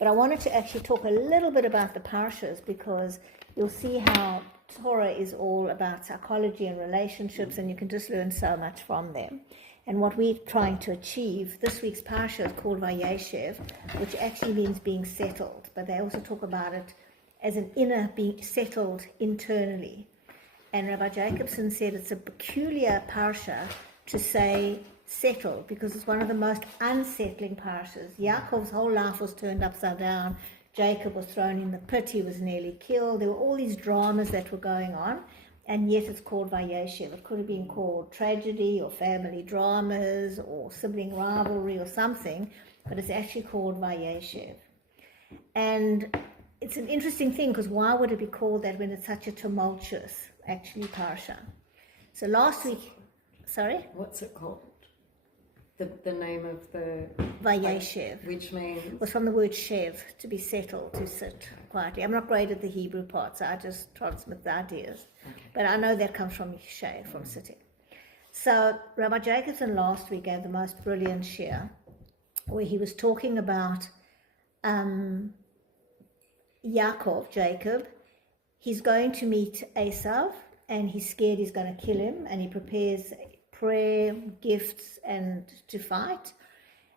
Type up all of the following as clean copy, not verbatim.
But I wanted to actually talk a little bit about the parashas, because you'll see how Torah is all about psychology and relationships, and you can just learn so much from them. And what we're trying to achieve, this week's parasha is called Vayeshev, which actually means being settled, but they also talk about it as an inner being settled internally. And Rabbi Jacobson said it's a peculiar parasha to say settled, because it's one of the most unsettling parashas. Yaakov's whole life was turned upside down. Jacob was thrown in the pit. He was nearly killed. There were all these dramas that were going on, and yet it's called Vayeshev. It could have been called tragedy or family dramas or sibling rivalry or something, but it's actually called Vayeshev. And it's an interesting thing, because why would it be called that when it's such a tumultuous, actually, parasha? So last week, sorry? What's it called? The name of the... Vayeshev. Which means... Was from the word shev, to be settled, to sit quietly. I'm not great at the Hebrew part, so I just transmit the ideas. Okay. But I know that comes from shev, from sitting. So Rabbi Jacobson last week gave the most brilliant shir, where he was talking about Yaakov, Jacob. He's going to meet Esav, and he's scared he's going to kill him, and he prepares prayer, gifts, and to fight.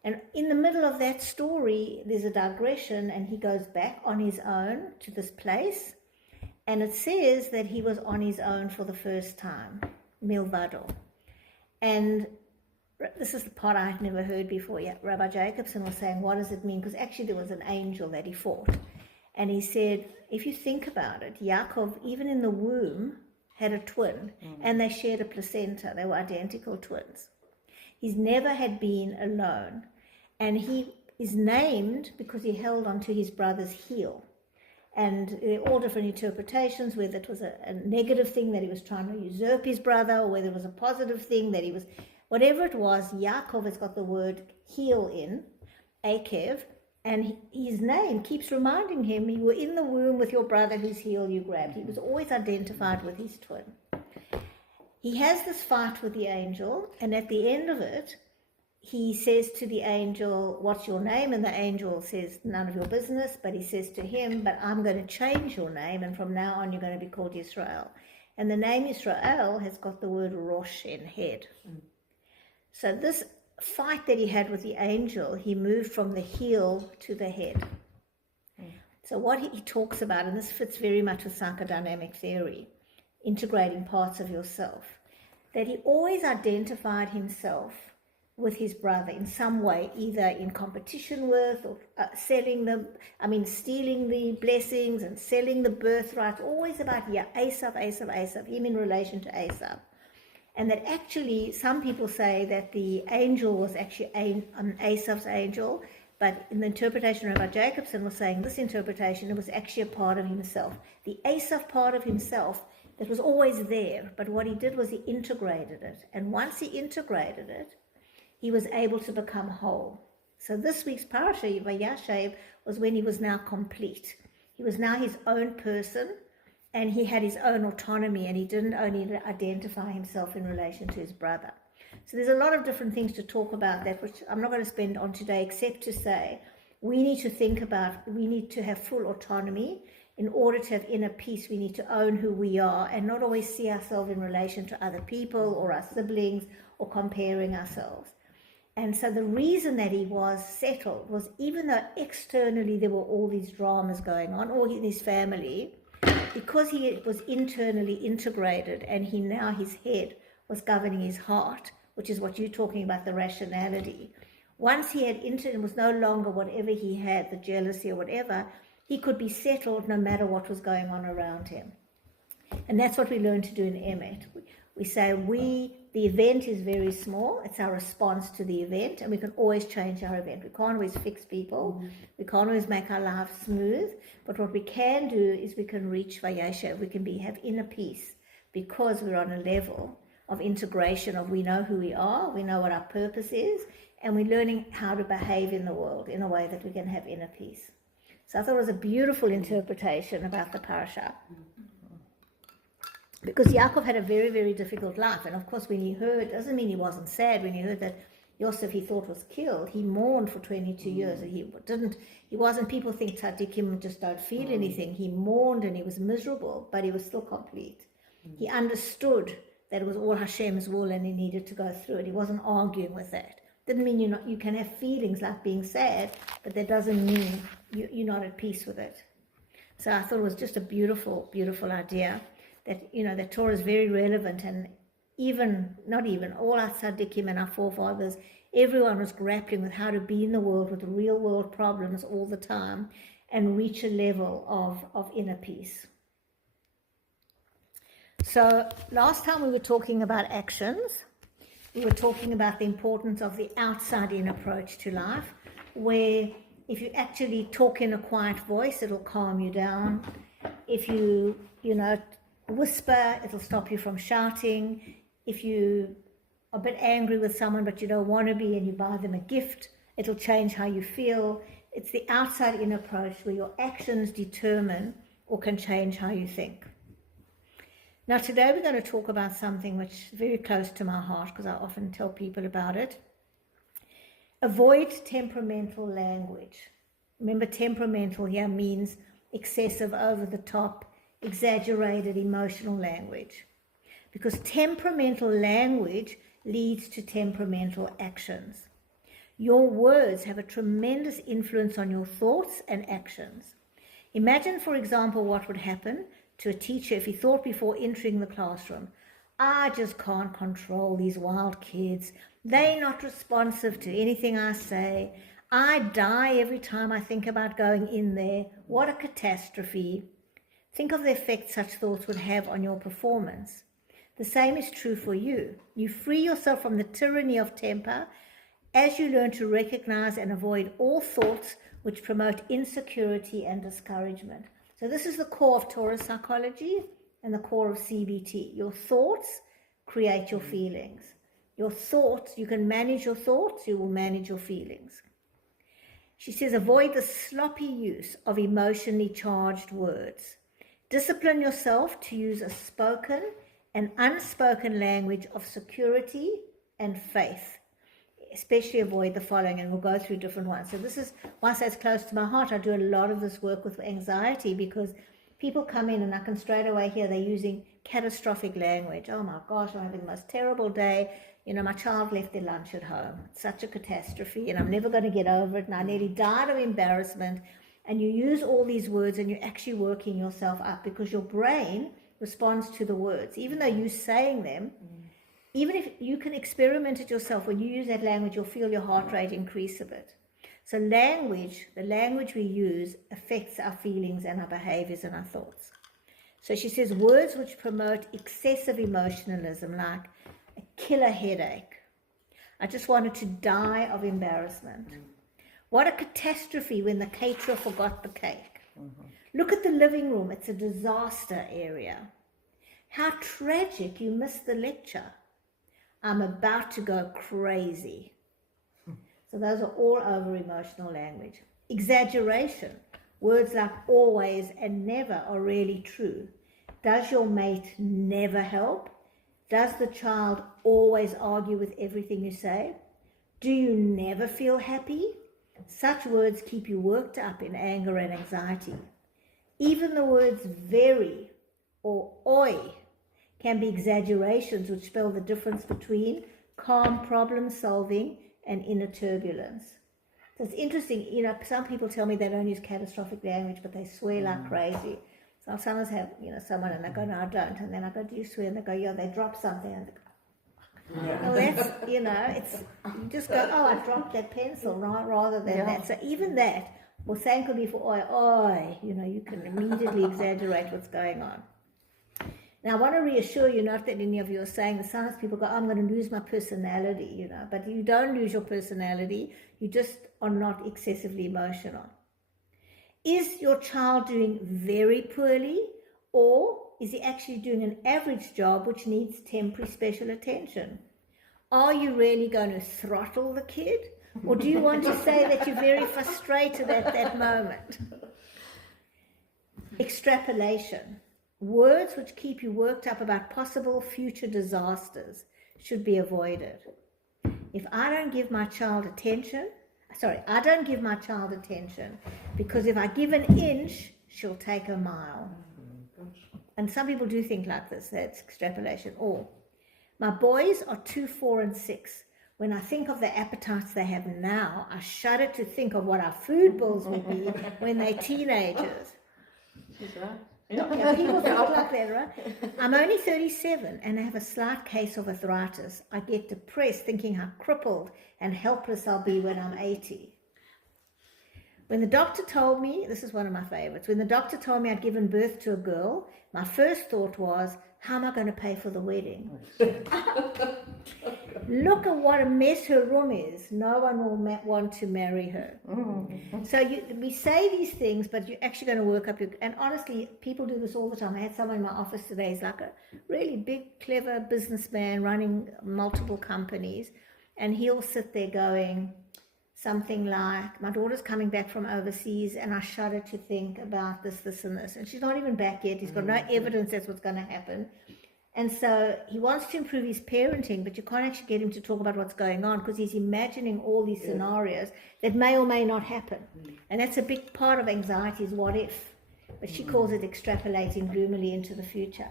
And in the middle of that story, there's a digression, and he goes back on his own to this place, and it says that he was on his own for the first time, milvado. And this is the part I had never heard before. Yeah, Rabbi Jacobson was saying, what does it mean? Because actually there was an angel that he fought. And he said, if you think about it, Yaakov, even in the womb, had a twin, and they shared a placenta. They were identical twins. He's never had been alone, and he is named because he held onto his brother's heel. And there are all different interpretations, whether it was a negative thing that he was trying to usurp his brother, or whether it was a positive thing that he was, whatever it was. Yaakov has got the word heel in, Akev, and his name keeps reminding him, you were in the womb with your brother whose heel you grabbed. He was always identified with his twin. He has this fight with the angel, and at the end of it, he says to the angel, what's your name? And the angel says, none of your business. But he says to him, but I'm going to change your name, and from now on you're going to be called Yisrael. And the name Yisrael has got the word Rosh in, head. So this fight that he had with the angel, he moved from the heel to the head. So what he talks about, and this fits very much with psychodynamic theory, integrating parts of yourself, that he always identified himself with his brother in some way, either in competition with, or stealing the blessings and selling the birthright, always about, Esav, him in relation to Esav. And that actually, some people say that the angel was actually Esav's angel, but in the interpretation Rabbi Jacobson was saying, this interpretation, it was actually a part of himself. The Esav part of himself that was always there, but what he did was he integrated it. And once he integrated it, he was able to become whole. So this week's parasha, Vayeshev, was when he was now complete. He was now his own person, and he had his own autonomy, and he didn't only identify himself in relation to his brother. So there's a lot of different things to talk about that, which I'm not going to spend on today, except to say we need to think about, we need to have full autonomy. In order to have inner peace, we need to own who we are and not always see ourselves in relation to other people or our siblings or comparing ourselves. And so the reason that he was settled was, even though externally there were all these dramas going on, or in his family, because he was internally integrated, and his head was governing his heart, which is what you're talking about, the rationality. Once he had it was no longer whatever he had, the jealousy or whatever, he could be settled no matter what was going on around him. And that's what we learn to do in Emet. We say the event is very small, it's our response to the event, and we can always change our event. We can't always fix people, we can't always make our lives smooth, but what we can do is we can reach Vayeshev, we can have inner peace, because we're on a level of integration of we know who we are, we know what our purpose is, and we're learning how to behave in the world in a way that we can have inner peace. So I thought it was a beautiful interpretation about the parasha. Because Yaakov had a very, very difficult life. And of course, when he heard, doesn't mean he wasn't sad when he heard that Yosef, he thought, was killed, he mourned for 22 years. And he wasn't, people think tzaddikim just don't feel anything. He mourned and he was miserable, but he was still complete. He understood that it was all Hashem's will and he needed to go through it. He wasn't arguing with that. Didn't mean you can have feelings like being sad, but that doesn't mean you're not at peace with it. So I thought it was just a beautiful, beautiful idea that, that Torah is very relevant, and all our tzaddikim and our forefathers, everyone was grappling with how to be in the world with real world problems all the time and reach a level of inner peace. So last time we were talking about actions. We were talking about the importance of the outside-in approach to life, where if you actually talk in a quiet voice, it'll calm you down. If you whisper, it'll stop you from shouting. If you are a bit angry with someone but you don't want to be and you buy them a gift, it'll change how you feel. It's the outside-in approach where your actions determine or can change how you think. Now today we're going to talk about something which is very close to my heart because I often tell people about it. Avoid temperamental language. Remember, temperamental here means excessive, over the top, exaggerated emotional language. Because temperamental language leads to temperamental actions. Your words have a tremendous influence on your thoughts and actions. Imagine, for example, what would happen to a teacher if he thought before entering the classroom, I just can't control these wild kids. They're not responsive to anything I say. I die every time I think about going in there. What a catastrophe. Think of the effect such thoughts would have on your performance. The same is true for you. You free yourself from the tyranny of temper as you learn to recognize and avoid all thoughts which promote insecurity and discouragement. So this is the core of Torah psychology and the core of CBT. Your thoughts create your feelings. Your thoughts, you can manage your thoughts, you will manage your feelings. She says, avoid the sloppy use of emotionally charged words. Discipline yourself to use a spoken and unspoken language of security and faith. Especially avoid the following, and we'll go through different ones. So this is, once that's close to my heart, I do a lot of this work with anxiety because people come in and I can straight away hear they're using catastrophic language. Oh my gosh, I'm having the most terrible day. My child left their lunch at home. It's such a catastrophe and I'm never going to get over it and I nearly died of embarrassment. And you use all these words and you're actually working yourself up because your brain responds to the words. Even though you're saying them, even if you can experiment it yourself, when you use that language, you'll feel your heart rate increase a bit. So language, the language we use, affects our feelings and our behaviors and our thoughts. So she says words which promote excessive emotionalism, like a killer headache. I just wanted to die of embarrassment. What a catastrophe when the caterer forgot the cake. Look at the living room, it's a disaster area. How tragic, you missed the lecture. I'm about to go crazy. So those are all over emotional language. Exaggeration. Words like always and never are really true. Does your mate never help? Does the child always argue with everything you say? Do you never feel happy? Such words keep you worked up in anger and anxiety. Even the words very or oi can be exaggerations which spell the difference between calm problem solving and inner turbulence. So it's interesting, some people tell me they don't use catastrophic language, but they swear like crazy. So I'll sometimes have, someone and they go, no, I don't. And then I go, do you swear? And they go, yeah, they drop something. And they go, well, that's, it's, you just go, oh, I dropped that pencil, right, rather than that. So even that, or same could be for oi, you can immediately exaggerate what's going on. Now, I want to reassure you, not that any of you are saying, the sometimes people go, I'm going to lose my personality, but you don't lose your personality, you just are not excessively emotional. Is your child doing very poorly, or is he actually doing an average job which needs temporary special attention? Are you really going to throttle the kid, or do you want to say that you're very frustrated at that moment? Extrapolation. Words which keep you worked up about possible future disasters should be avoided. if I don't give my child attention, I don't give my child attention, because if I give an inch, she'll take a mile. And some people do think like this, that's extrapolation. Or, my boys are 2, 4, and 6. When I think of the appetites they have now, I shudder to think of what our food bills would be when they're teenagers. She's right. Yeah, people think like that, right? I'm only 37 and I have a slight case of arthritis. I get depressed thinking how crippled and helpless I'll be when I'm 80. When the doctor told me, this is one of my favorites, when the doctor told me I'd given birth to a girl, my first thought was, how am I going to pay for the wedding? Look at what a mess her room is. No one will want to marry her. So we say these things, but you're actually going to work up your... And honestly, people do this all the time. I had someone in my office today, he's like a really big, clever businessman running multiple companies, and he'll sit there going something like, my daughter's coming back from overseas and I shudder to think about this, this, and this. And she's not even back yet. He's got no evidence that's what's going to happen. And so he wants to improve his parenting, but you can't actually get him to talk about what's going on because he's imagining all these scenarios that may or may not happen. And that's a big part of anxiety is what if. But she calls it extrapolating gloomily into the future.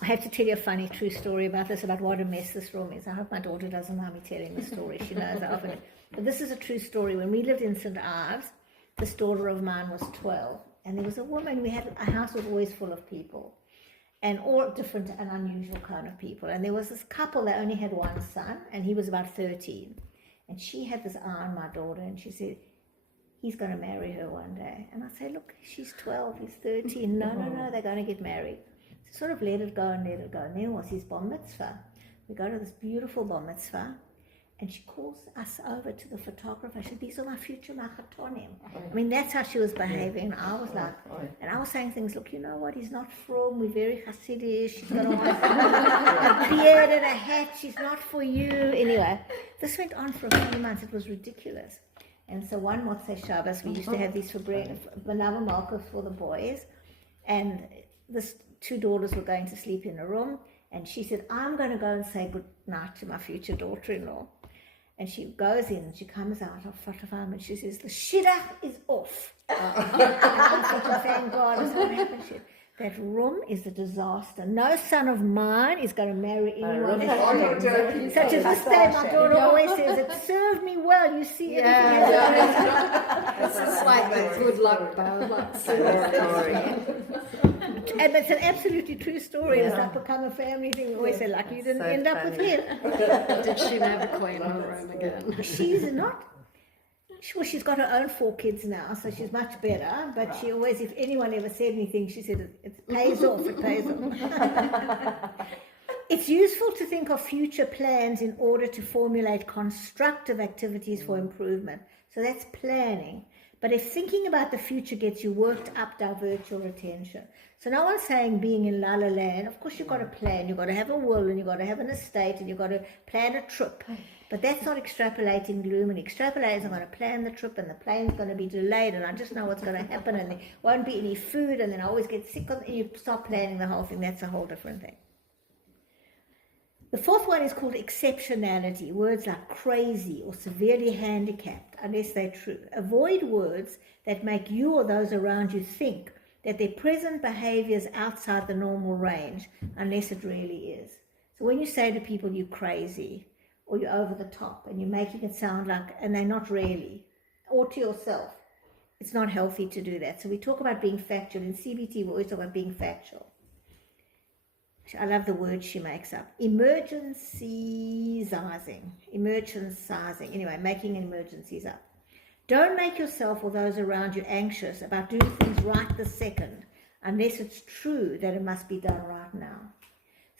I have to tell you a funny true story about this, about what a mess this room is. I hope my daughter doesn't mind me telling the story. She knows I often. But this is a true story. When we lived in St. Ives, this daughter of mine was 12. And there was a woman, we had a house was always full of people. And all different and unusual kind of people. And there was this couple that only had one son, and he was about 13. And she had this eye on my daughter, and she said, he's going to marry her one day. And I say, look, she's 12, he's 13. No, they're going to get married. Sort of let it go. And then it was his bar mitzvah. We go to this beautiful bar mitzvah, and she calls us over to the photographer. She said, these are my future machatonim. I mean, that's how she was behaving. I was like, and I was saying things, look, you know what, he's not from, we're very Hasidish, she's got a beard and a hat, she's not for you. Anyway, this went on for a few months. It was ridiculous. And so one Motzei Shabbos, we used to have these for Banava Malkos for the boys, and this 2 daughters were going to sleep in a room, and she said, I'm going to go and say good night to my future daughter-in-law. And she goes in and she comes out of front of him and she says, the shidduch is off. And I'm thinking, thank God, it's not happened yet. That room is a disaster. No son of mine is going to marry anyone. Such as this day, my daughter always says, it served me well. You see it. It's just like the good luck, bad luck story. And it's an absolutely true story. It's like become a family thing. We always say, like, you didn't end up with him. Did she never clean her room again? She's not. Well, she's got her own 4 kids now, so she's much better. But she always, if anyone ever said anything, she said, it pays off, it pays off. It's useful to think of future plans in order to formulate constructive activities for improvement. So that's planning. But if thinking about the future gets you worked up, divert your attention. So no one's saying being in La La Land. Of course, you've got to plan. You've got to have a will, and you've got to have an estate, and you've got to plan a trip. But that's not extrapolating gloom. And extrapolating is I'm going to plan the trip, and the plane's going to be delayed, and I just know what's going to happen, and there won't be any food, and then I always get sick. And you start planning the whole thing. That's a whole different thing. The 4th one is called exceptionality. Words like crazy or severely handicapped, unless they're true. Avoid words that make you or those around you think that their present behavior is outside the normal range, unless it really is. So when you say to people you're crazy or you're over the top and you're making it sound like, and they're not really, or to yourself, it's not healthy to do that. So we talk about being factual. In CBT, we always talk about being factual. I love the word she makes up. Emergency-sizing. Anyway, making emergencies up. Don't make yourself or those around you anxious about doing things right this second, unless it's true that it must be done right now.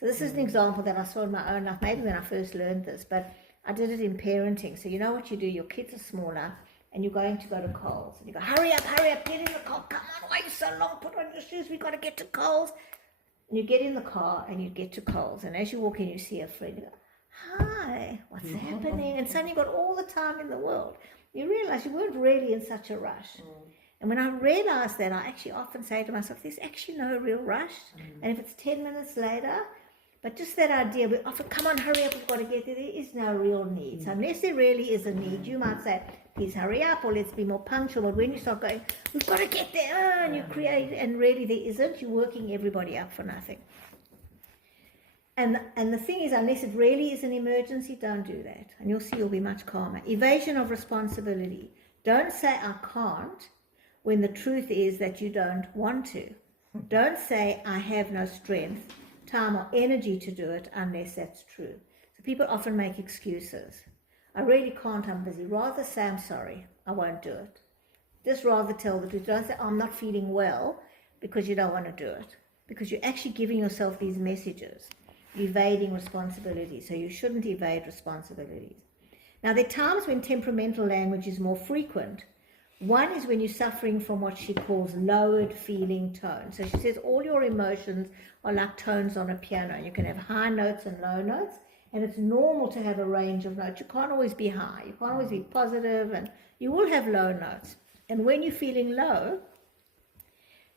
So this is an example that I saw in my own life, maybe when I first learned this, but I did it in parenting. So you know what you do, your kids are smaller, and you're going to go to Coles. And you go, hurry up, get in the car. Come on, why are you so long? Put on your shoes, we've got to get to Coles. And you get in the car and you get to Coles, and as you walk in, you see a friend. You go, hi, what's happening? And suddenly you've got all the time in the world. You realize you weren't really in such a rush. And when I realized that, I actually often say to myself, there's actually no real rush. And if it's 10 minutes later, But just that idea, we often, come on, hurry up, we've got to get there. There is no real need. So unless there really is a need, you might say, please hurry up, or let's be more punctual. But when you start going, we've got to get there, and you create, and really there isn't, you're working everybody up for nothing. And the thing is, unless it really is an emergency, don't do that. And you'll see you'll be much calmer. Evasion of responsibility. Don't say, I can't, when the truth is that you don't want to. Don't say, I have no strength, time or energy to do it, unless that's true. So people often make excuses. I really can't, I'm busy. Rather say, I'm sorry, I won't do it. Just rather tell the truth. Don't say, I'm not feeling well, because you don't want to do it. Because you're actually giving yourself these messages, evading responsibility. So you shouldn't evade responsibilities. Now, there are times when temperamental language is more frequent. One is when you're suffering from what she calls lowered feeling tone. So she says all your emotions are like tones on a piano. You can have high notes and low notes, and it's normal to have a range of notes. You can't always be high. You can't always be positive, and you will have low notes. And when you're feeling low,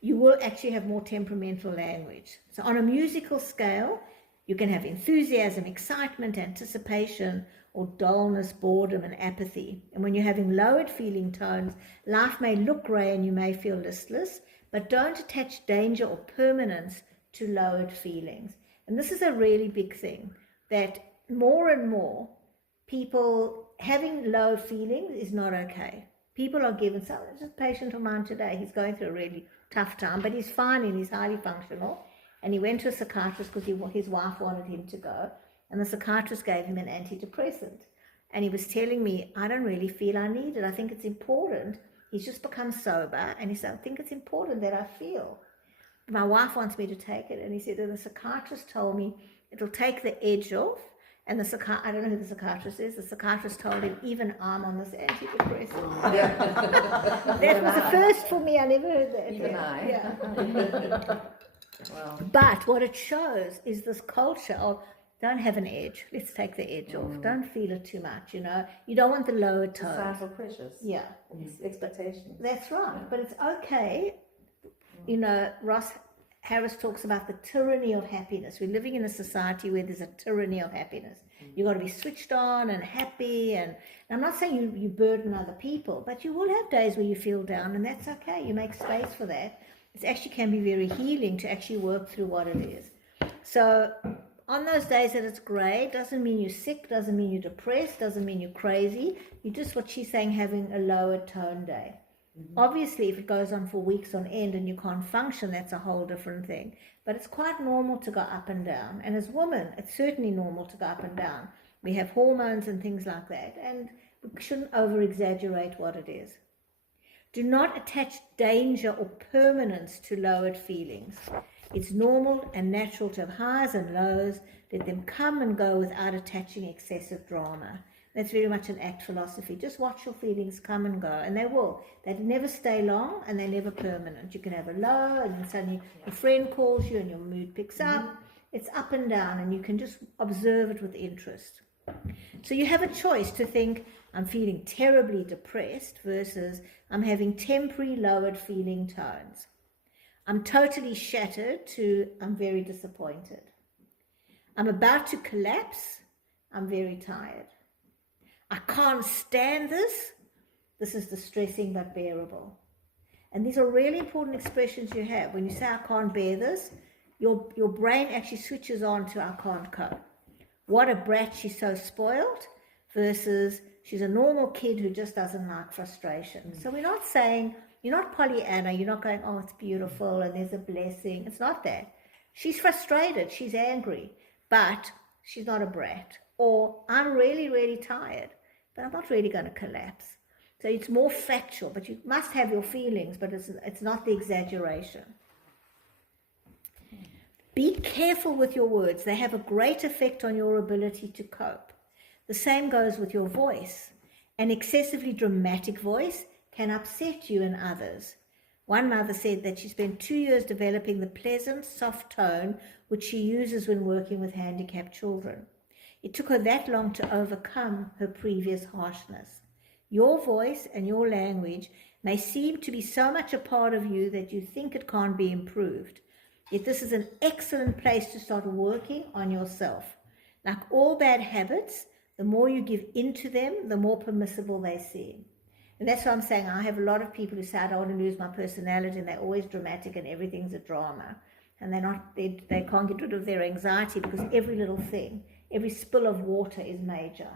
you will actually have more temperamental language. So on a musical scale, you can have enthusiasm, excitement, anticipation, or dullness, boredom, and apathy. And when you're having lowered feeling tones, life may look grey and you may feel listless, but don't attach danger or permanence to lowered feelings. And this is a really big thing, that more and more people having low feelings is not okay. People are given, so there's a patient of mine today, he's going through a really tough time, but he's fine and he's highly functional. And he went to a psychiatrist because his wife wanted him to go. And the psychiatrist gave him an antidepressant. And he was telling me, I don't really feel I need it. I think it's important. He's just become sober. And he said, I think it's important that I feel. My wife wants me to take it. And he said, the psychiatrist told me it'll take the edge off. And I don't know who the psychiatrist is. The psychiatrist told him, even I'm on this antidepressant. That was the first for me. I never heard that. Even I. Yeah. Wow. But what it shows is this culture of, don't have an edge. Let's take the edge off. Don't feel it too much, you know. You don't want the lower tone. Societal pressures. Yeah. Expectations. That's right. But it's okay. You know, Ross Harris talks about the tyranny of happiness. We're living in a society where there's a tyranny of happiness. You've got to be switched on and happy. And I'm not saying you burden other people, but you will have days where you feel down, and that's okay. You make space for that. It actually can be very healing to actually work through what it is. So on those days that it's grey, doesn't mean you're sick, doesn't mean you're depressed, doesn't mean you're crazy. You're just, what she's saying, having a lower tone day. Obviously, if it goes on for weeks on end and you can't function, that's a whole different thing. But it's quite normal to go up and down. And as women, it's certainly normal to go up and down. We have hormones and things like that. And we shouldn't over-exaggerate what it is. Do not attach danger or permanence to lowered feelings. It's normal and natural to have highs and lows. Let them come and go without attaching excessive drama. That's very much an ACT philosophy. Just watch your feelings come and go, and they will. They never stay long, and they're never permanent. You can have a low, and then suddenly your friend calls you, and your mood picks up. It's up and down, and you can just observe it with interest. So you have a choice to think, I'm feeling terribly depressed, versus I'm having temporary lowered feeling tones. I'm totally shattered to I'm very disappointed. I'm about to collapse. I'm very tired. I can't stand this. This is distressing but bearable. And these are really important expressions you have. When you say I can't bear this, your brain actually switches on to I can't cope. What a brat, she's so spoiled, versus she's a normal kid who just doesn't like frustration. So we're not saying, you're not Pollyanna, you're not going, oh, it's beautiful and there's a blessing. It's not that. She's frustrated, she's angry, but she's not a brat. Or I'm really, really tired, but I'm not really going to collapse. So it's more factual, but you must have your feelings, but it's not the exaggeration. Be careful with your words. They have a great effect on your ability to cope. The same goes with your voice. An excessively dramatic voice can upset you and others. One mother said that she spent 2 years developing the pleasant, soft tone which she uses when working with handicapped children. It took her that long to overcome her previous harshness. Your voice and your language may seem to be so much a part of you that you think it can't be improved. Yet this is an excellent place to start working on yourself. Like all bad habits, the more you give into them, the more permissible they seem. And that's what I'm saying. I have a lot of people who say, I don't want to lose my personality, and they're always dramatic and everything's a drama. And they can't get rid of their anxiety because every little thing, every spill of water is major.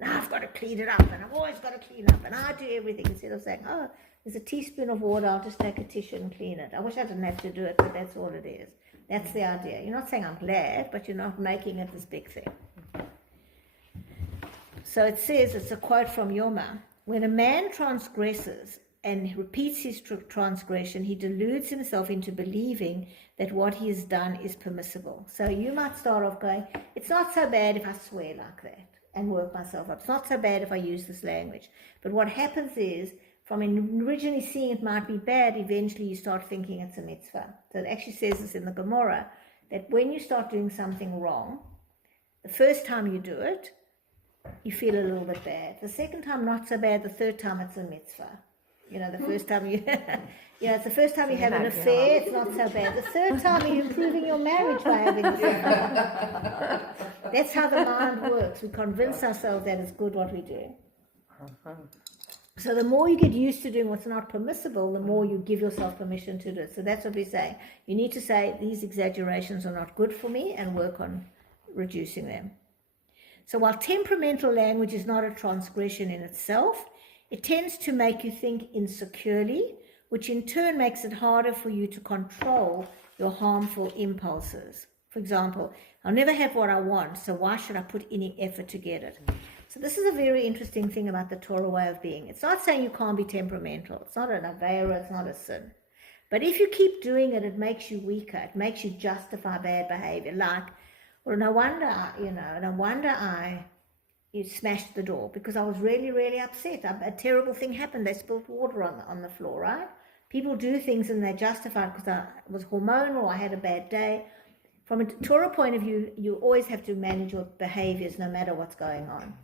Now I've got to clean it up, and I've always got to clean up, and I do everything, instead of saying, oh, there's a teaspoon of water, I'll just take a tissue and clean it. I wish I didn't have to do it, but that's all it is. That's the idea. You're not saying I'm glad, but you're not making it this big thing. So it says, it's a quote from Yoma, when a man transgresses and repeats his transgression, he deludes himself into believing that what he has done is permissible. So you might start off going, it's not so bad if I swear like that and work myself up. It's not so bad if I use this language. But what happens is, from originally seeing it might be bad, eventually you start thinking it's a mitzvah. So it actually says this in the Gemara, that when you start doing something wrong, the first time you do it, you feel a little bit bad. The second time, not so bad. The third time, it's a mitzvah. You know, the first time it's the first time you have an affair, it's not so bad. The third time, you're improving your marriage by having an affair. That's how the mind works. We convince ourselves that it's good what we do. So the more you get used to doing what's not permissible, the more you give yourself permission to do it. So that's what we're saying. You need to say, these exaggerations are not good for me, and work on reducing them. So while temperamental language is not a transgression in itself, it tends to make you think insecurely, which in turn makes it harder for you to control your harmful impulses. For example, I'll never have what I want, so why should I put any effort to get it? So this is a very interesting thing about the Torah way of being. It's not saying you can't be temperamental. It's not an avera, it's not a sin. But if you keep doing it, it makes you weaker. It makes you justify bad behavior. Like, well, no wonder you smashed the door, because I was really, really upset. A terrible thing happened. They spilled water on the floor, right? People do things and they justify it because I was hormonal, I had a bad day. From a Torah point of view, you always have to manage your behaviors no matter what's going on.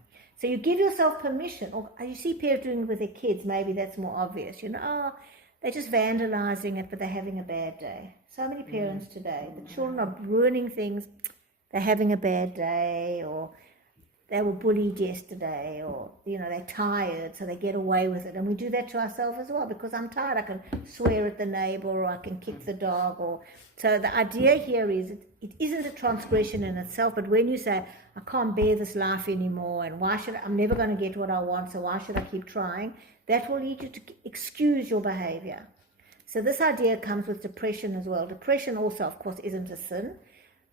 So you give yourself permission. Or you see parents doing it with their kids, maybe that's more obvious. They're just vandalizing it, but they're having a bad day. So many parents today, the children are ruining things. They're having a bad day, or they were bullied yesterday, or, they're tired, so they get away with it. And we do that to ourselves as well, because I'm tired. I can swear at the neighbor, or I can kick the dog. So the idea here is it isn't a transgression in itself, but when you say, I can't bear this life anymore, and I'm never going to get what I want, so why should I keep trying? That will lead you to excuse your behavior. So this idea comes with depression as well. Depression also, of course, isn't a sin.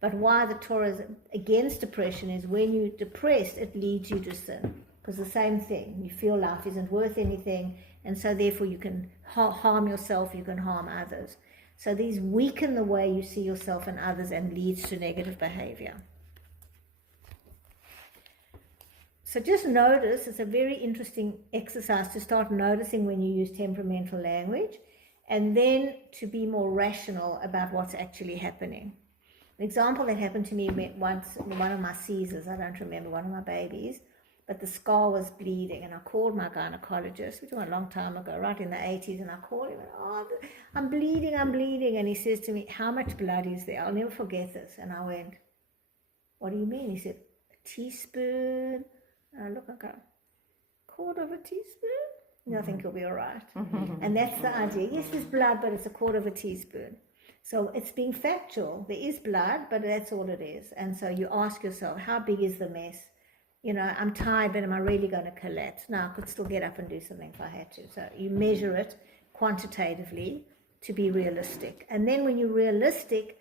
But why the Torah is against depression is when you're depressed, it leads you to sin. Because the same thing, you feel life isn't worth anything, and so therefore you can harm yourself, you can harm others. So these weaken the way you see yourself and others and leads to negative behavior. So just notice, it's a very interesting exercise to start noticing when you use temperamental language, and then to be more rational about what's actually happening. An example that happened to me once, one of my Caesars, I don't remember, one of my babies, but the scar was bleeding, and I called my gynecologist, which was a long time ago, right in the 80s, and I called him, I'm bleeding, and he says to me, how much blood is there? I'll never forget this. And I went, what do you mean? He said, a teaspoon. And I look and go, quarter of a teaspoon? No, I think you'll be all right. And that's the idea. Yes, there's blood, but it's a quarter of a teaspoon. So it's being factual. There is blood, but that's all it is. And so you ask yourself, how big is the mess? I'm tired, but am I really going to collapse? No, I could still get up and do something if I had to. So you measure it quantitatively to be realistic. And then when you're realistic,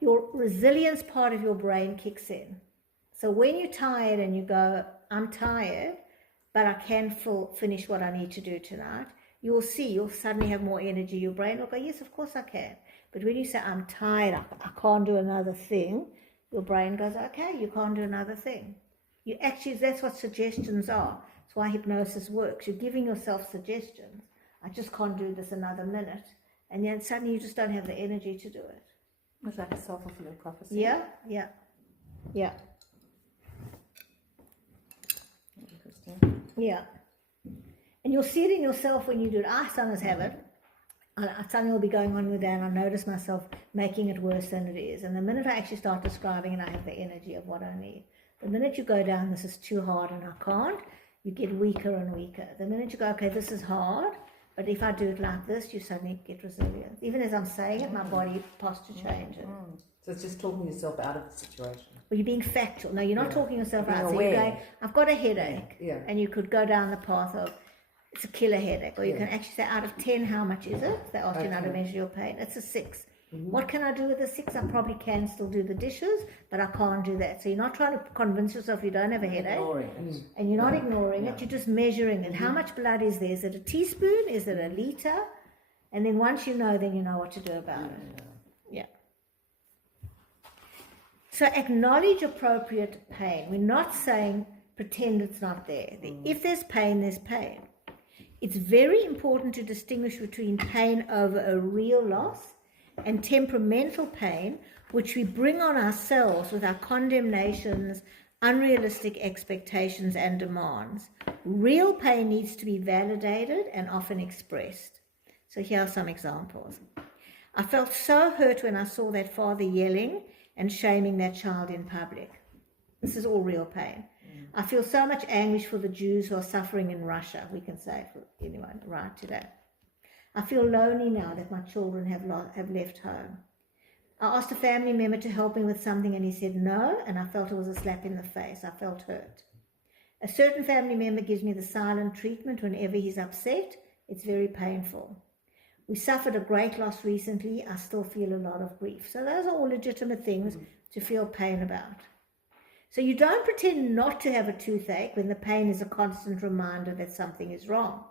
your resilience part of your brain kicks in. So when you're tired and you go, I'm tired, but I can finish what I need to do tonight, you'll suddenly have more energy. Your brain will go, yes, of course I can. But when you say, I'm tired, I can't do another thing, your brain goes, okay, you can't do another thing. That's what suggestions are. That's why hypnosis works. You're giving yourself suggestions. I just can't do this another minute. And then suddenly you just don't have the energy to do it. It's like a self-fulfilling prophecy. Yeah. Interesting. Yeah. And you'll see it in yourself when you do it. I sometimes have it. something will be going on in the day and I notice myself making it worse than it is. And the minute I actually start describing and I have the energy of what I need, the minute you go down, this is too hard and I can't, you get weaker and weaker. The minute you go, okay, this is hard, but if I do it like this, you suddenly get resilient. Even as I'm saying it, my body posture changes. So it's just talking yourself out of the situation. Well, you're being factual. No, you're not talking yourself Being out. So you're aware. going, I've got a headache. Yeah. And you could go down the path of, it's a killer headache. Or you Yeah. can actually say, out of 10, how much is it? They ask you now to Okay. measure your pain. It's a 6. What can I do with a 6? I probably can still do the dishes, but I can't do that. So you're not trying to convince yourself you don't have a headache. Ignoring it. And you're not ignoring it. You're just measuring it. How much blood is there? Is it a teaspoon? Is it a litre? And then once you know, then you know what to do about it. Yeah. So acknowledge appropriate pain. We're not saying pretend it's not there. If there's pain, there's pain. It's very important to distinguish between pain over a real loss and temperamental pain, which we bring on ourselves with our condemnations, unrealistic expectations and demands. Real pain needs to be validated and often expressed. So here are some examples. I felt so hurt when I saw that father yelling and shaming that child in public. This is all real pain. I feel so much anguish for the Jews who are suffering in Russia, we can say for anyone right today. I feel lonely now that my children have left home. I asked a family member to help me with something and he said no, and I felt it was a slap in the face. I felt hurt. A certain family member gives me the silent treatment whenever he's upset. It's very painful. We suffered a great loss recently. I still feel a lot of grief. So those are all legitimate things to feel pain about. So you don't pretend not to have a toothache when the pain is a constant reminder that something is wrong.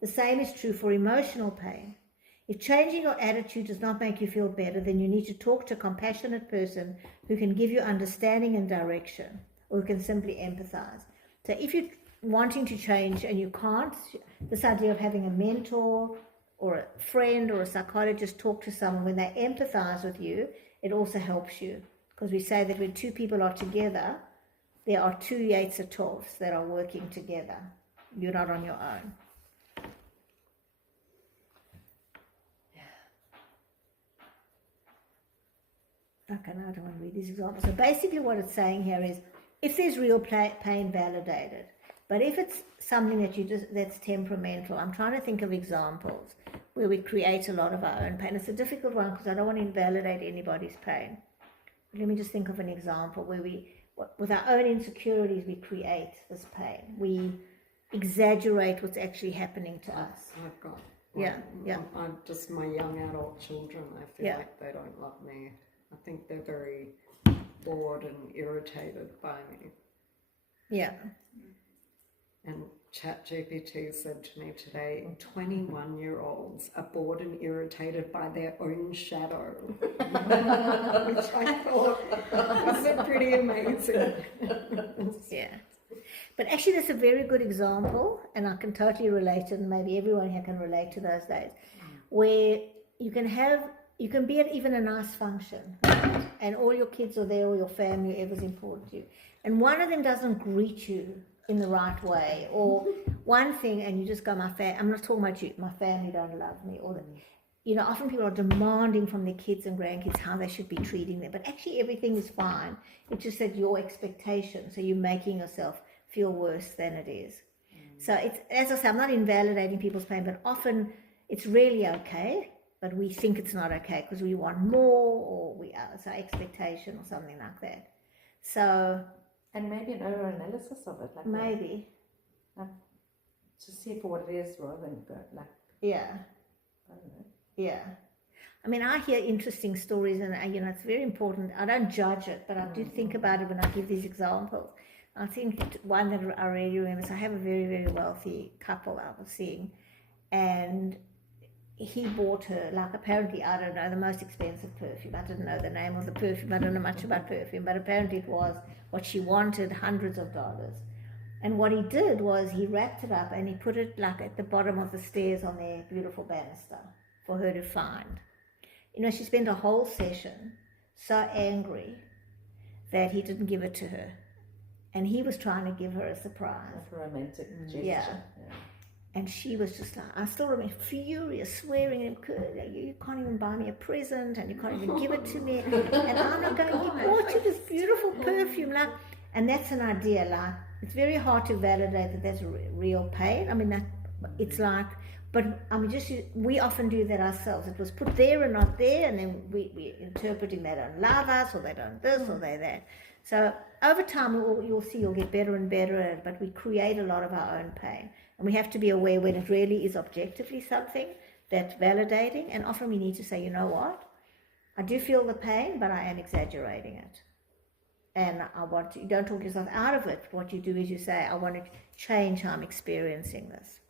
The same is true for emotional pain. If changing your attitude does not make you feel better, then you need to talk to a compassionate person who can give you understanding and direction, or who can simply empathize. So if you're wanting to change and you can't, this idea of having a mentor or a friend or a psychologist talk to someone, when they empathize with you, it also helps you. Because we say that when two people are together, there are two Yetzer Tovs that are working together. You're not on your own. Okay, now I don't want to read these examples. So basically what it's saying here is, if there's real pain, validate it. But if it's something that's temperamental, I'm trying to think of examples where we create a lot of our own pain. It's a difficult one because I don't want to invalidate anybody's pain. Let me just think of an example where with our own insecurities, we create this pain. We exaggerate what's actually happening to us. I've got I'm just my young adult children. I feel like they don't love me. I think they're very bored and irritated by me. Yeah. And ChatGPT said to me today, 21-year-olds are bored and irritated by their own shadow, which I thought was pretty amazing. Yeah. But actually that's a very good example, and I can totally relate to it, and maybe everyone here can relate to those days, where you can be at even a nice function, right? And all your kids are there, or your family, whoever's important to you, and one of them doesn't greet you in the right way, or one thing, and you just go, I'm not talking about you, my family don't love me, or often people are demanding from their kids and grandkids how they should be treating them, but actually everything is fine. It's just that your expectation, so you're making yourself feel worse than it is. So it's, as I say, I'm not invalidating people's pain, but often it's really okay, but we think it's not okay because we want more, or it's our expectation or something like that. So And maybe an over-analysis of it. Like maybe. To see it for what it is rather than go, like, Yeah. I don't know. Yeah. I mean, I hear interesting stories, and it's very important. I don't judge it, but I do think about it when I give these examples. I think one that I really remember is I have a very, very wealthy couple I was seeing, and he bought her, like, apparently, I don't know, the most expensive perfume. I didn't know the name of the perfume. I don't know much about perfume, but apparently it was what she wanted, hundreds of dollars. And what he did was he wrapped it up and he put it like at the bottom of the stairs on their beautiful banister for her to find. She spent a whole session so angry that he didn't give it to her. And he was trying to give her a surprise. Like a romantic gesture. Yeah. And she was just like, I still remember, furious, swearing at him, you can't even buy me a present and you can't even give it to me. And I'm not going, he bought you this beautiful perfume. Like, and that's an idea, like, it's very hard to validate that that's real pain. I mean, that it's like, but I mean, we often do that ourselves. It was put there and not there, and then we're interpreting they don't love us, or they don't this, or they that. So over time, you'll see you'll get better and better at it, but we create a lot of our own pain. And we have to be aware when it really is objectively something that's validating. And often we need to say, you know what? I do feel the pain, but I am exaggerating it. And you don't talk yourself out of it. What you do is you say, I want to change how I'm experiencing this.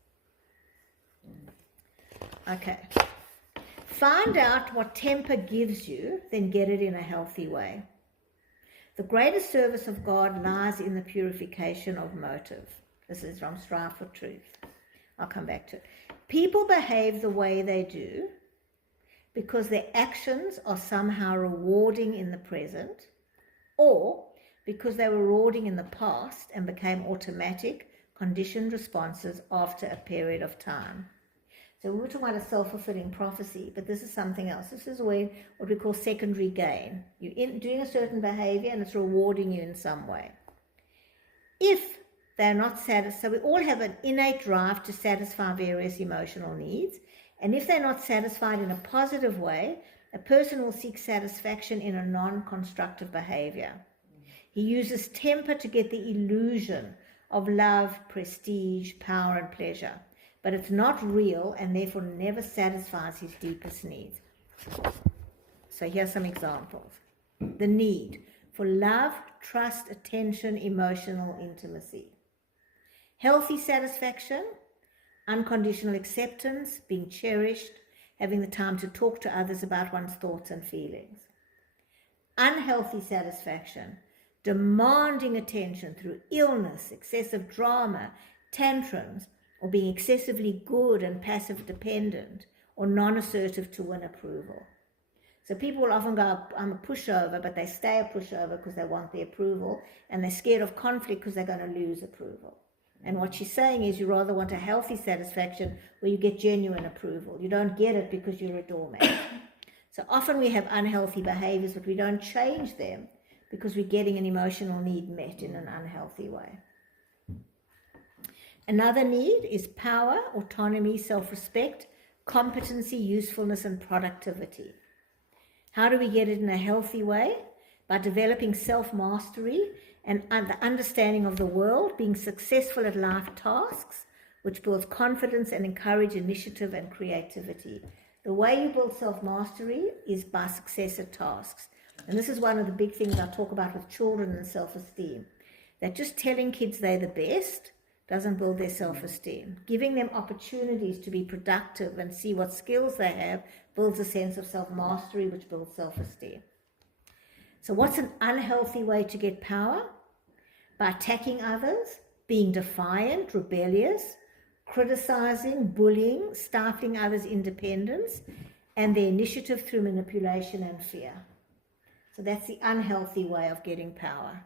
Okay. Find out what temper gives you, then get it in a healthy way. The greatest service of God lies in the purification of motive. This is from Strive for Truth. I'll come back to it. People behave the way they do because their actions are somehow rewarding in the present, or because they were rewarding in the past and became automatic, conditioned responses after a period of time. So we were talking about a self-fulfilling prophecy, but this is something else. This is what we call secondary gain. You're doing a certain behavior and it's rewarding you in some way. If they're not satisfied, so we all have an innate drive to satisfy various emotional needs, and if they're not satisfied in a positive way, a person will seek satisfaction in a non-constructive behavior. He uses temper to get the illusion of love, prestige, power, and pleasure. But it's not real and therefore never satisfies his deepest needs. So here's some examples. The need for love, trust, attention, emotional intimacy. Healthy satisfaction, unconditional acceptance, being cherished, having the time to talk to others about one's thoughts and feelings. Unhealthy satisfaction, demanding attention through illness, excessive drama, tantrums, or being excessively good and passive dependent, or non-assertive to win approval. So people will often go, I'm a pushover, but they stay a pushover because they want the approval, and they're scared of conflict because they're going to lose approval. And what she's saying is you rather want a healthy satisfaction where you get genuine approval. You don't get it because you're a doormat. So often we have unhealthy behaviors, but we don't change them because we're getting an emotional need met in an unhealthy way. Another need is power, autonomy, self-respect, competency, usefulness, and productivity. How do we get it in a healthy way? By developing self-mastery and the understanding of the world, being successful at life tasks, which builds confidence and encourage initiative and creativity. The way you build self-mastery is by success at tasks. And this is one of the big things I talk about with children and self-esteem. That just telling kids they're the best doesn't build their self-esteem. Giving them opportunities to be productive and see what skills they have builds a sense of self-mastery, which builds self-esteem. So what's an unhealthy way to get power? By attacking others, being defiant, rebellious, criticizing, bullying, stifling others' independence, and their initiative through manipulation and fear. So that's the unhealthy way of getting power.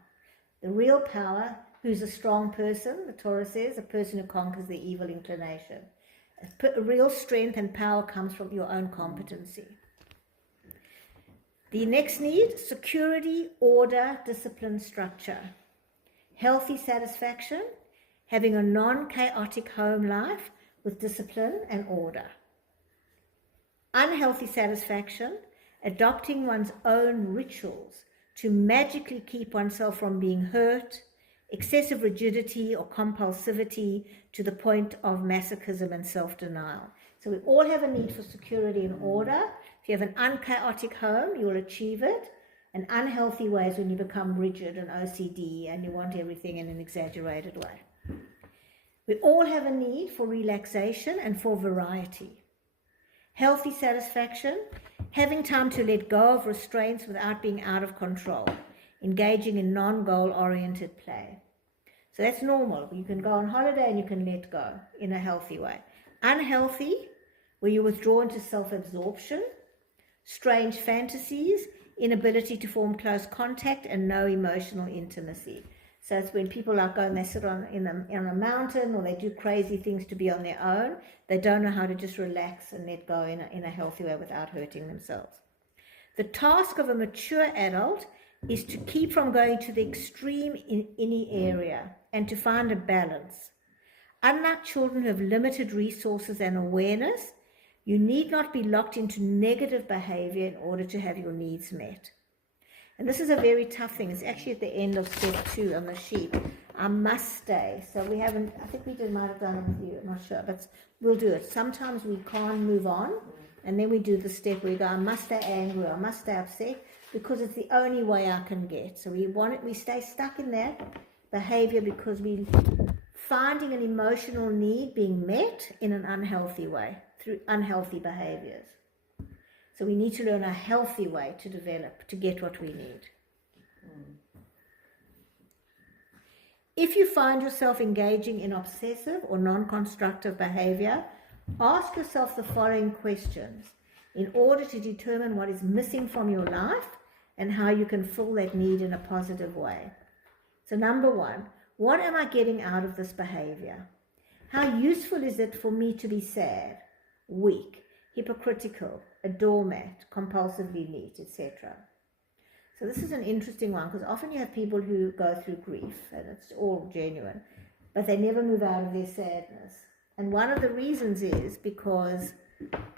The real power, who's a strong person, the Torah says, a person who conquers the evil inclination. Real strength and power comes from your own competency. The next need, security, order, discipline, structure. Healthy satisfaction, having a non-chaotic home life with discipline and order. Unhealthy satisfaction, adopting one's own rituals to magically keep oneself from being hurt, excessive rigidity or compulsivity to the point of masochism and self-denial. So we all have a need for security and order. If you have an unchaotic home, you will achieve it. And unhealthy ways when you become rigid and OCD and you want everything in an exaggerated way. We all have a need for relaxation and for variety. Healthy satisfaction, having time to let go of restraints without being out of control, engaging in non-goal oriented play. So that's normal. You can go on holiday and you can let go in a healthy way. Unhealthy, where you withdraw into self-absorption, strange fantasies, inability to form close contact, and no emotional intimacy. So it's when people are going, they sit on a mountain, or they do crazy things to be on their own. They don't know how to just relax and let go in a healthy way without hurting themselves. The task of a mature adult is to keep from going to the extreme in any area and to find a balance. Unlike children who have limited resources and awareness, you need not be locked into negative behavior in order to have your needs met. And this is a very tough thing. It's actually at the end of step 2 on the sheet. I must stay. So we haven't, I think we might have done it with you, I'm not sure, but we'll do it. Sometimes we can't move on, and then we do the step where we go, I must stay angry, I must stay upset, because it's the only way I can get. So we stay stuck in that behavior because we're finding an emotional need being met in an unhealthy way, through unhealthy behaviors. So we need to learn a healthy way to develop, to get what we need. If you find yourself engaging in obsessive or non-constructive behavior, ask yourself the following questions in order to determine what is missing from your life and how you can fill that need in a positive way. So number 1, what am I getting out of this behavior? How useful is it for me to be sad, weak, hypocritical, a doormat, compulsively neat, etc.? So this is an interesting one, because often you have people who go through grief, and it's all genuine, but they never move out of their sadness. And one of the reasons is because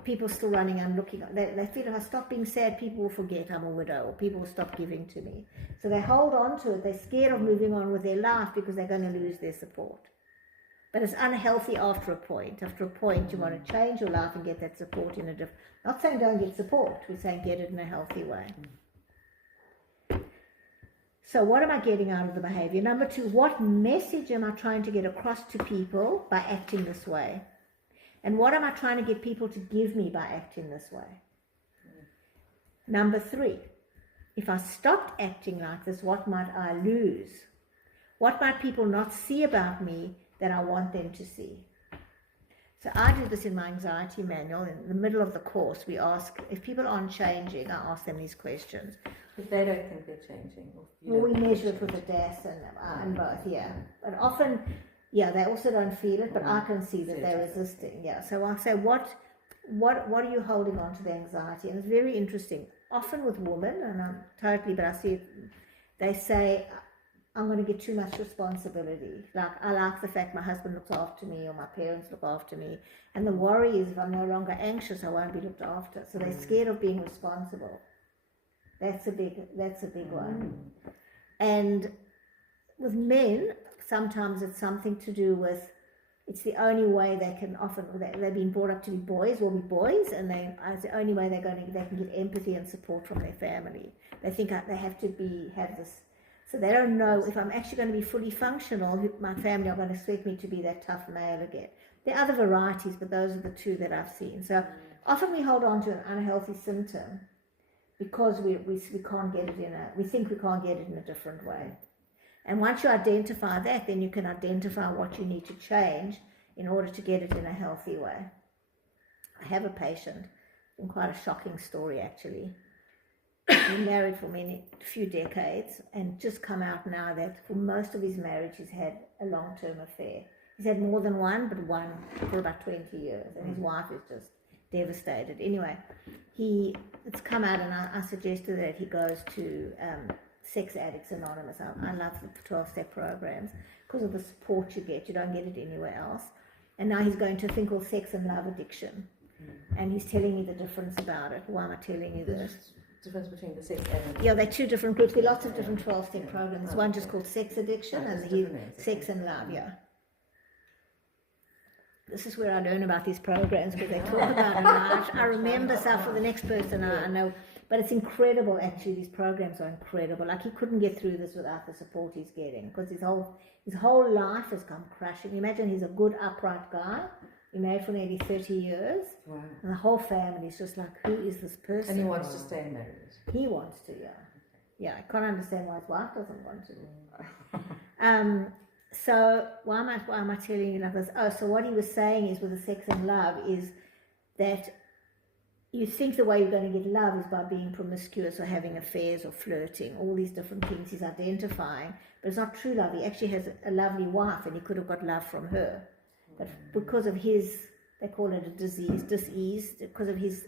people still running and looking, they feel if I stop being sad, people will forget I'm a widow, or people will stop giving to me. So they hold on to it. They're scared of moving on with their life because they're going to lose their support. But it's unhealthy after a point. After a point, you want to change your life and get that support in a different... Not saying don't get support, we're saying get it in a healthy way. So what am I getting out of the behavior? Number 2, what message am I trying to get across to people by acting this way? And what am I trying to get people to give me by acting this way? Number 3, if I stopped acting like this, what might I lose? What might people not see about me that I want them to see? So I do this in my anxiety manual. In the middle of the course, we ask, if people aren't changing, I ask them these questions. If they don't think they're changing. Well, we measure it with a DAS and both, yeah. But often, yeah, they also don't feel it, but I can see that they're resisting, yeah. So I'll say, what are you holding on to the anxiety? And it's very interesting. Often with women, and I'm totally, but I see it, they say, I'm going to get too much responsibility. Like, I like the fact my husband looks after me or my parents look after me. And the worry is if I'm no longer anxious, I won't be looked after. So they're scared of being responsible. That's a big one. And with men, sometimes it's something to do with, it's the only way they can often, they've been brought up to be boys, will be boys, and it's the only way they can get empathy and support from their family. They think they have to have this. So they don't know if I'm actually going to be fully functional, my family are going to expect me to be that tough male again. There are other varieties, but those are the 2 that I've seen. So often we hold on to an unhealthy symptom because we can't get it we think we can't get it in a different way. And once you identify that, then you can identify what you need to change in order to get it in a healthy way. I have a patient, in quite a shocking story actually. Been married for a few decades, and just come out now that for most of his marriage he's had a long-term affair. He's had more than one, but one for about 20 years, and his wife is just devastated. Anyway, it's come out, and I suggested that he goes to Sex Addicts Anonymous. I love the 12-step programs because of the support you get. You don't get it anywhere else. And now he's going to a thing called Sex and Love Addiction, and he's telling me the difference about it. Why am I telling you this? Difference between the sex and... Yeah, they're 2 different groups. There are lots of different 12-step programs. There's one just called Sex Addiction and Sex and Love, yeah. This is where I learn about these programs, because they talk about it. I remember stuff for the next person I know. But it's incredible, actually. These programs are incredible. Like, he couldn't get through this without the support he's getting, because his whole life has come crashing. Imagine he's a good, upright guy. He married for nearly 30 years. Wow. And the whole family is just like, who is this person? And he wants to stay married. He wants to, yeah. Yeah, I can't understand why his wife doesn't want to. So why am I telling you like this? Oh, so what he was saying is with the Sex and Love is that you think the way you're going to get love is by being promiscuous or having affairs or flirting, all these different things he's identifying, but it's not true love. He actually has a lovely wife and he could have got love from her. But because of his, they call it a disease, because of his,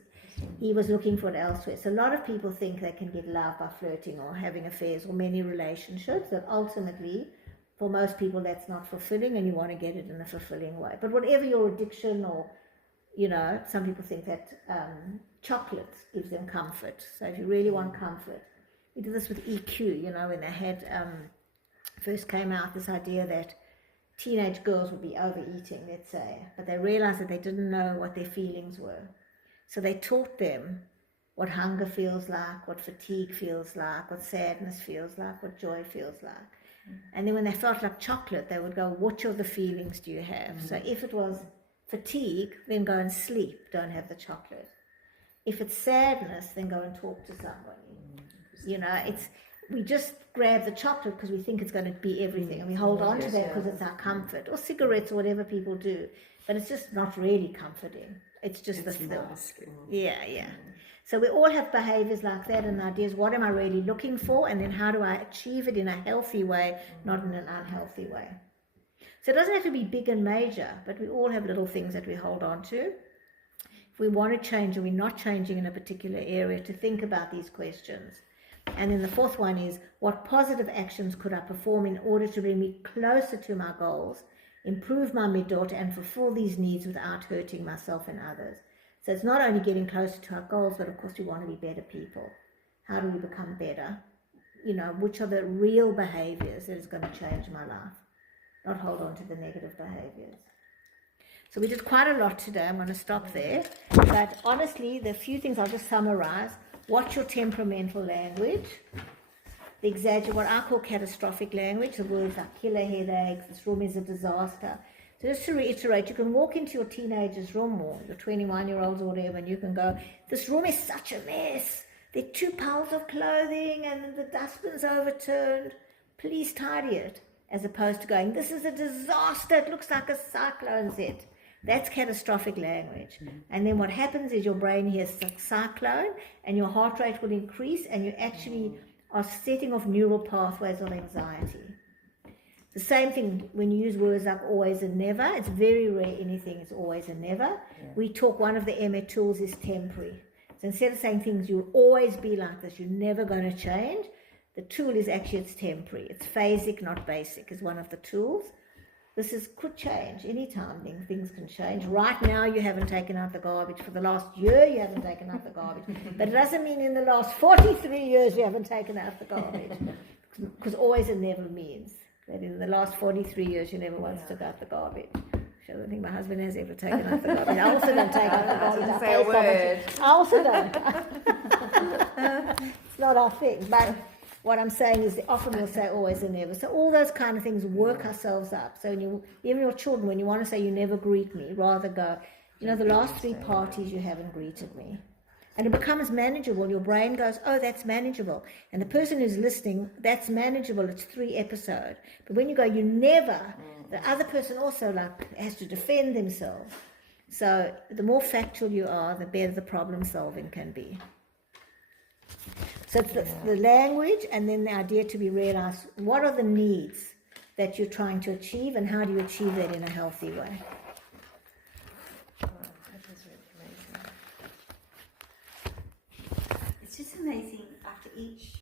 he was looking for it elsewhere. So a lot of people think they can get love by flirting or having affairs or many relationships, that ultimately, for most people, that's not fulfilling and you want to get it in a fulfilling way. But whatever your addiction or, some people think that chocolate gives them comfort. So if you really want comfort, we did this with EQ, when they had, first came out this idea that teenage girls would be overeating, let's say, but they realized that they didn't know what their feelings were. So they taught them what hunger feels like, what fatigue feels like, what sadness feels like, what joy feels like. And then when they felt like chocolate, they would go, which of the feelings do you have? So if it was fatigue, then go and sleep, don't have the chocolate. If it's sadness, then go and talk to somebody. We just grab the chocolate because we think it's going to be everything, and we hold on to that because it's our comfort, or cigarettes or whatever people do, but it's just not really comforting. It's just the masking. Yeah. So we all have behaviors like that, and the idea is, what am I really looking for, and then how do I achieve it in a healthy way, not in an unhealthy way. So it doesn't have to be big and major, but we all have little things that we hold on to. If we want to change or we're not changing in a particular area, to think about these questions. And then the fourth one is, what positive actions could I perform in order to bring me closer to my goals, improve my midot, and fulfill these needs without hurting myself and others. So it's not only getting closer to our goals, but of course we want to be better people. How do we become better? Which are the real behaviors that is going to change my life? Not hold on to the negative behaviors. So we did quite a lot today. I'm going to stop there. But honestly, the few things I'll just summarize. Watch your temperamental language. What I call catastrophic language, the words like killer, headaches, this room is a disaster. So just to reiterate, you can walk into your teenager's room or your 21-year-olds or whatever, and you can go, this room is such a mess. There are 2 piles of clothing and the dustbin's overturned. Please tidy it. As opposed to going, this is a disaster. It looks like a cyclone's hit. That's catastrophic language. And then what happens is your brain hears cyclone and your heart rate will increase, and you actually are setting off neural pathways of anxiety. The same thing when you use words like always and never. It's very rare anything is always and never. We talk, one of the Emmet tools is temporary. So instead of saying things, you'll always be like this, you're never going to change, the tool is actually, it's temporary. It's phasic, not basic, is one of the tools. Could change anytime. Things can change. Right now you haven't taken out the garbage. For the last year you haven't taken out the garbage. But it doesn't mean in the last 43 years you haven't taken out the garbage. Because always and never means that in the last 43 years you never once took out the garbage. I don't think my husband has ever taken out the garbage. I also don't take out the garbage. Say a word. I also don't. It's not our thing. But what I'm saying is, often we'll say always and never. So all those kind of things work ourselves up. So even your children, when you want to say you never greet me, rather go, the last 3 parties you haven't greeted me. And it becomes manageable. Your brain goes, oh, that's manageable. And the person who's listening, that's manageable. It's 3 episodes. But when you go, you never, the other person also has to defend themselves. So the more factual you are, the better the problem solving can be. So it's the language, and then the idea to be realized, what are the needs that you're trying to achieve, and how do you achieve that in a healthy way? That was really amazing. It's just amazing after each